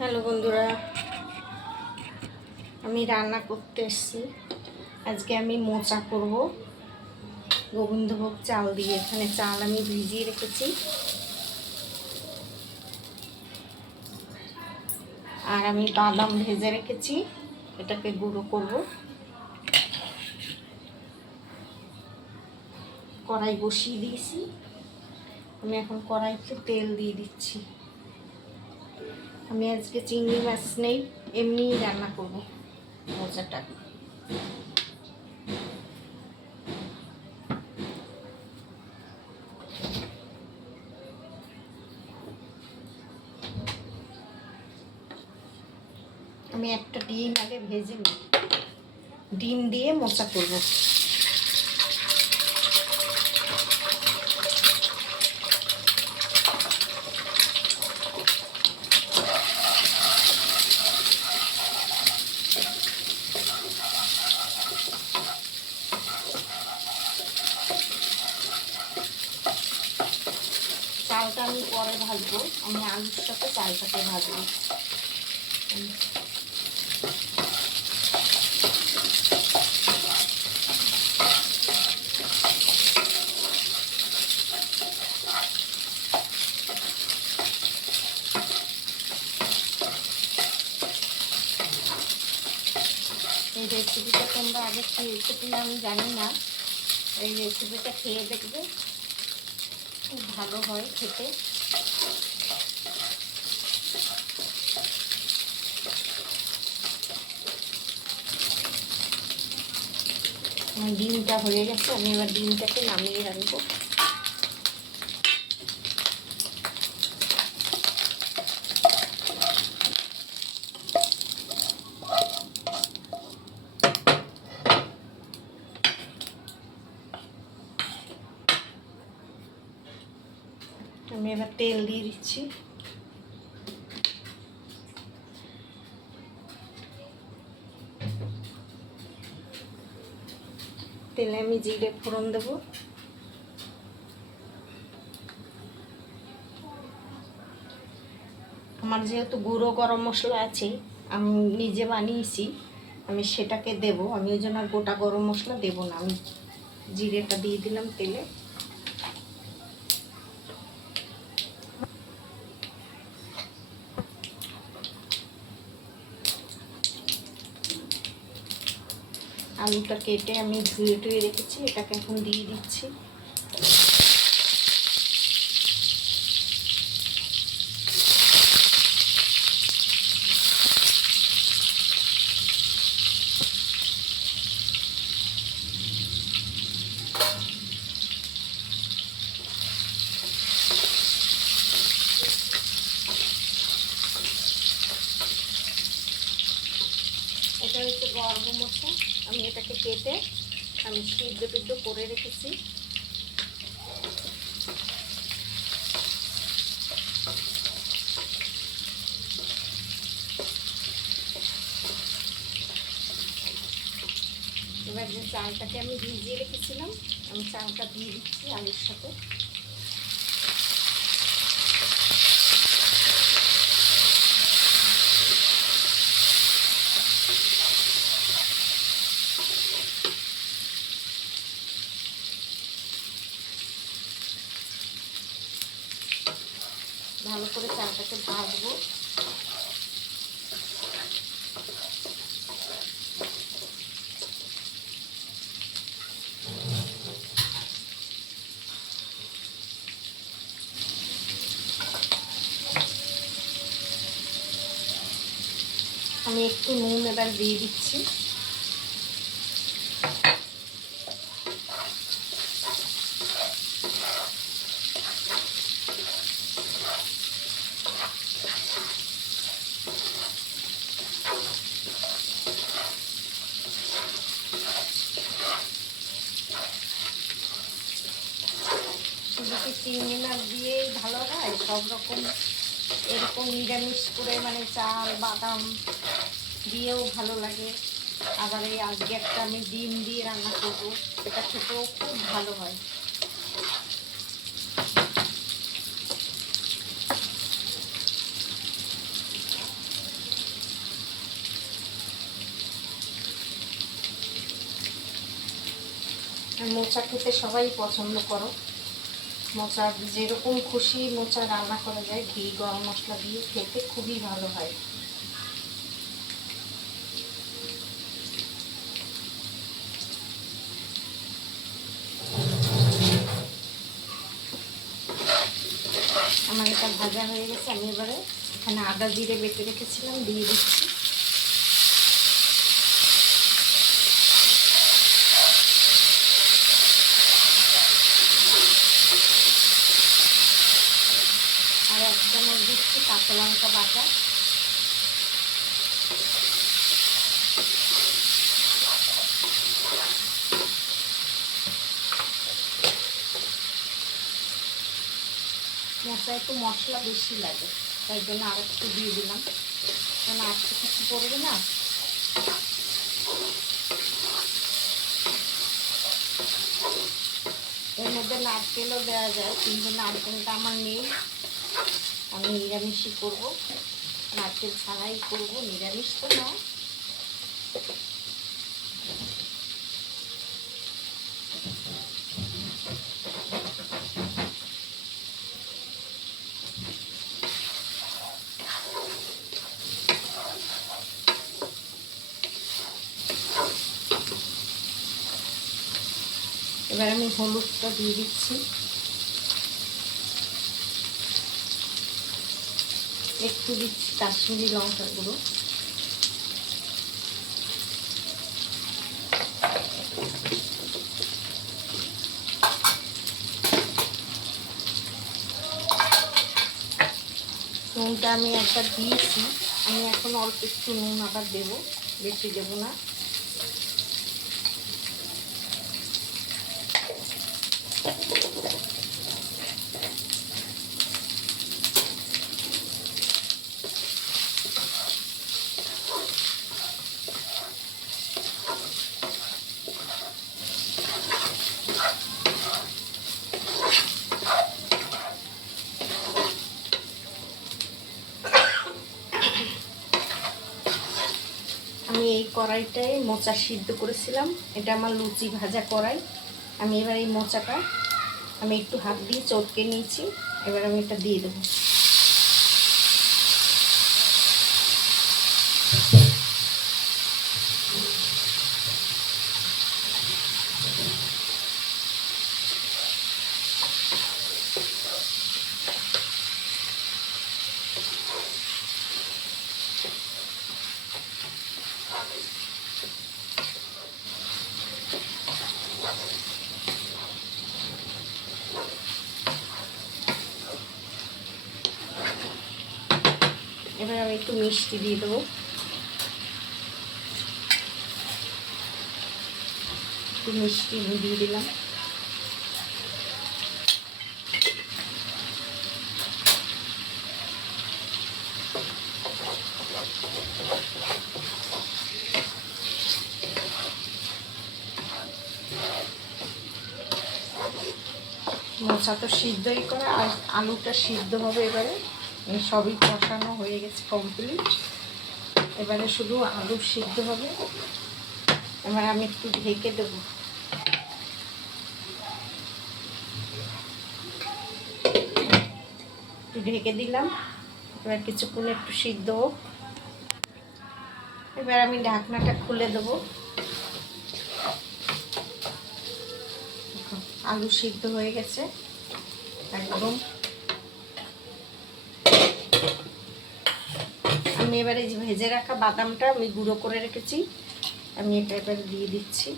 Hello বন্ধুরা, আমি রান্না করতে এসেছি। আজকে আমি মোচা করব গোবিন্দভোগ চাল দিয়ে। এখানে চাল আমি ভিজিয়ে রেখেছি, আর আমি বাদাম ভেজে রেখেছি। এটাকে গুঁড়ো করব। কড়াই বসিয়ে দিয়েছি। আমি এখন কড়াইতে তেল দিয়ে দিচ্ছি। আমি আজকে চিংড়ি মাছ নেই, এমনিই রান্না করব মোচাটা। আমি একটা ডিম আগে ভেজে নিই। ডিম দিয়ে মোচা করব। চালটা আমি পরে ভাজবো, আমি আলুর সাথে চালটাকে ভাজবো। এই রেসিপিটা তোমরা আগে খেয়েছো কিনা আমি জানি না। এই রেসিপিটা খেয়ে দেখবে, খুব ভালো হয় খেতে। আমার ডিমটা হয়ে গেছে, আমি এবার ডিমটাকে নামিয়ে রাখবো। আমি এবার তেল দিয়ে দিচ্ছি। তেলে আমি জিরে ফোড়ন দেবো। আমার যেহেতু গুঁড়ো গরম মশলা আছে, আমি নিজে বানিয়েছি, আমি সেটাকে দেব। আমি ওই জন্য গোটা গরম মশলা দেব না, আমি জিরেটা দিয়ে দিলাম তেলে। আলুটা কেটে আমি ধুয়ে টুয়ে রেখেছি, এটাকে এখন দিয়ে দিচ্ছি। এটা হচ্ছে গরম মোচা। আমি এটাকে কেটে আমি সিদ্ধ টিদ্ধ করে রেখেছি। এবার যে চালটাকে আমি ভিজিয়ে রেখেছিলাম, আমি চালটা দিয়ে দিচ্ছি আলুর সাথে। ভালো করে চালটাকে ভাজবো। আমি একটু নুন এবার দিয়ে দিচ্ছি। শুধু কি চিংড়ি মাছ দিয়েই ভালো হয়? সব রকম এরকম নিরামিষ করে, মানে চাল বাদাম দিয়েও ভালো লাগে। আবার এই আজকে একটা আমি ডিম দিয়ে রান্না করবো, এটা খেতেও খুব ভালো হয়। মোচা খেতে সবাই পছন্দ করো। মোচা যেরকম খুশি মোচা রান্না করা যায়, ঘি গরম মশলা দিয়ে খেতে খুবই ভালো হয়। আমার এটা ভাজা হয়ে গেছে। আমি এবারে এখানে আদা জিরে বেটে রেখেছিলাম দিয়ে দিচ্ছি। আর এক চামচ দিচ্ছি কাঁচা লঙ্কা বাটা। মোচায় একটু মশলা বেশি লাগে, তাই জন্য আর একটু দিয়ে দিলাম, কারণ আটকে কিছু পড়বে না। এর মধ্যে নারকেলও দেওয়া যায়, কিন্তু নারকেলটা আমার নেই, আমি নিরামিষই করব, নারকেল ছাড়াই করব, নিরামিষ তো না। এবার আমি হলুদটা দিয়ে দিচ্ছি, একটু দিচ্ছি কাশ্মীরি লঙ্কার গুঁড়ো, নুনটা আমি একবার দিয়েছি, আমি এখন অল্প একটু নুন আবার দেবো, বেশি দেবো না। আমি এই কড়াইটায় মোচা সিদ্ধ করেছিলাম, এটা আমার লুচি ভাজা কড়াই। আমি এবার এই মোচাটা আমি একটু হাত দিয়ে চটকে নিয়েছি, এবার আমি এটা দিয়ে দেবো। এবার আমি একটু মিষ্টি দিয়ে দেবো, একটু মিষ্টি দিয়ে দিলাম। মোচা তো সিদ্ধই করা, আর আলুটা সিদ্ধ হবে। এবারে সবই কষানো হয়ে গেছে কমপ্লিট, এবারে শুধু আলু সিদ্ধ হবে। এবার আমি একটু ঢেকে দেবো, একটু ঢেকে দিলাম। এবার কিছুক্ষণ একটু সিদ্ধ হোক, এবার আমি ঢাকনাটা খুলে দেবো। আলু সিদ্ধ হয়ে গেছে একদম। আমি এবারে যে ভেজে রাখা বাদামটা আমি গুঁড়ো করে রেখেছি, আমি এটা এবার দিয়ে দিচ্ছি।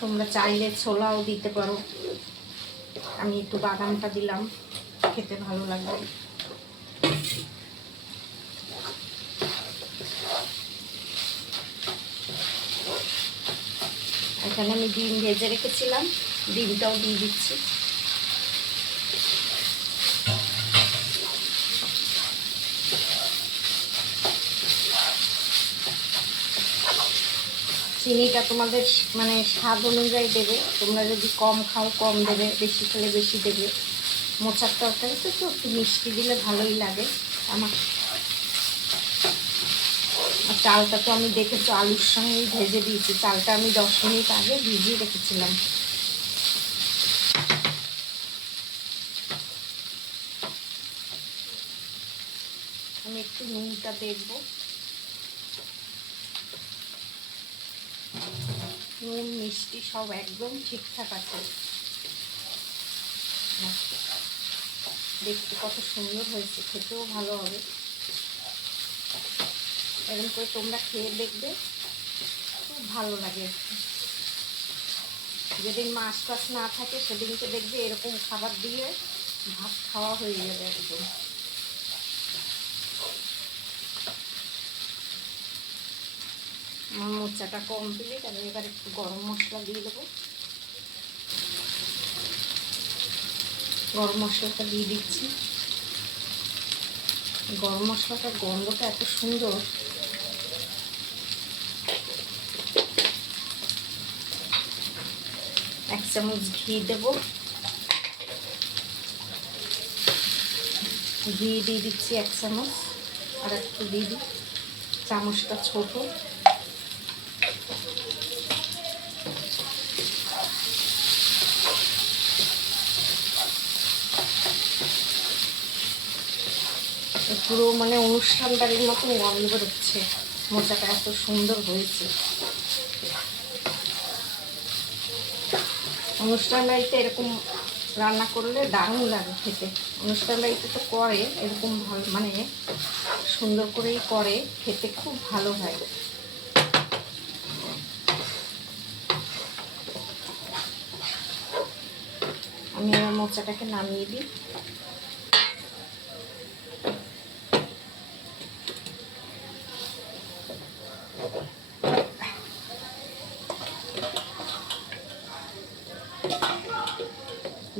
তোমরা চাইলে ছোলাও দিতে পারো, আমি একটু বাদামটা দিলাম, খেতে ভালো লাগবে। এখানে আমি ডিম ভেজে রেখেছিলাম, ডিমটাও দিয়ে দিচ্ছি। চিনিটা তোমাদের মানে স্বাদ অনুযায়ী দেবে, তোমরা যদি কম খাও কম দেবে, বেশি খেলে বেশি দেবে। মোচার তরকারিতে তো একটু মিষ্টি দিলে ভালোই লাগে। চালটা তো আমি দেখেছো আলুর সঙ্গেই ভেজে দিয়েছি। চালটা আমি 10 মিনিট আগে ভিজিয়ে রেখেছিলাম। আমি একটু নুনটা দেখবো, নুন মিষ্টি সব একদম ঠিকঠাক আছে। দেখতে কত সুন্দর হয়েছে, খেতেও ভালো হবে। এরকম করে তোমরা খেয়ে দেখবে, খুব ভালো লাগে। যেদিন মাছ টাছ না থাকে সেদিনকে দেখবে এরকম খাবার দিয়ে ভাত খাওয়া হয়ে যাবে একদম। আমার মোচাটা কমপ্লিট। আমি এবার একটু গরম মশলা দিয়ে দেবো। গরম মশলাটা দিয়ে দিচ্ছি। গরম মশলাটার গন্ধটা এত সুন্দর। এক চামচ ঘি দেব। ঘি দিয়ে দিচ্ছি 1 চামচ। আর একটু দিয়ে দিই, চামচটা ছোট। পুরো মানে অনুষ্ঠান বাড়ির মতন গন্ধ বেরোচ্ছে। মোচাটা এত সুন্দর হয়েছে। অনুষ্ঠান বাড়িতে এরকম রান্না করলে দারুণ লাগে খেতে। অনুষ্ঠান বাড়িতে তো করে এরকম ভালো, মানে সুন্দর করেই করে, খেতে খুব ভালো হয়। আমি এবার মোচাটাকে নামিয়ে দিই।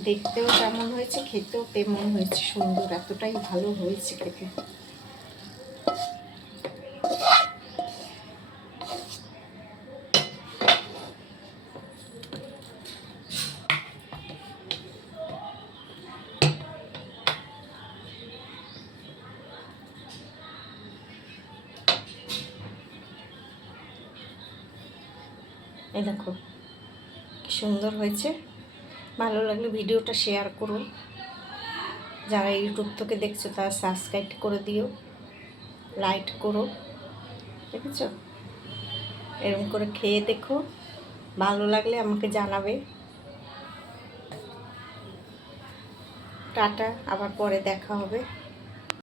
দেখতেও যেমন হয়েছে খেতেও তেমন হয়েছে সুন্দর, এতটাই ভালো হয়েছে খেতে। এই দেখো কি সুন্দর হয়েছে। ভালো লাগলে ভিডিওটা শেয়ার করো। যারা ইউটিউব থেকে দেখছো তারা সাবস্ক্রাইব করে দিও, লাইক করো। দেখেছো, এরকম করে খেয়ে দেখো, ভালো লাগলে আমাকে জানাবে। টাটা, আবার পরে দেখা হবে।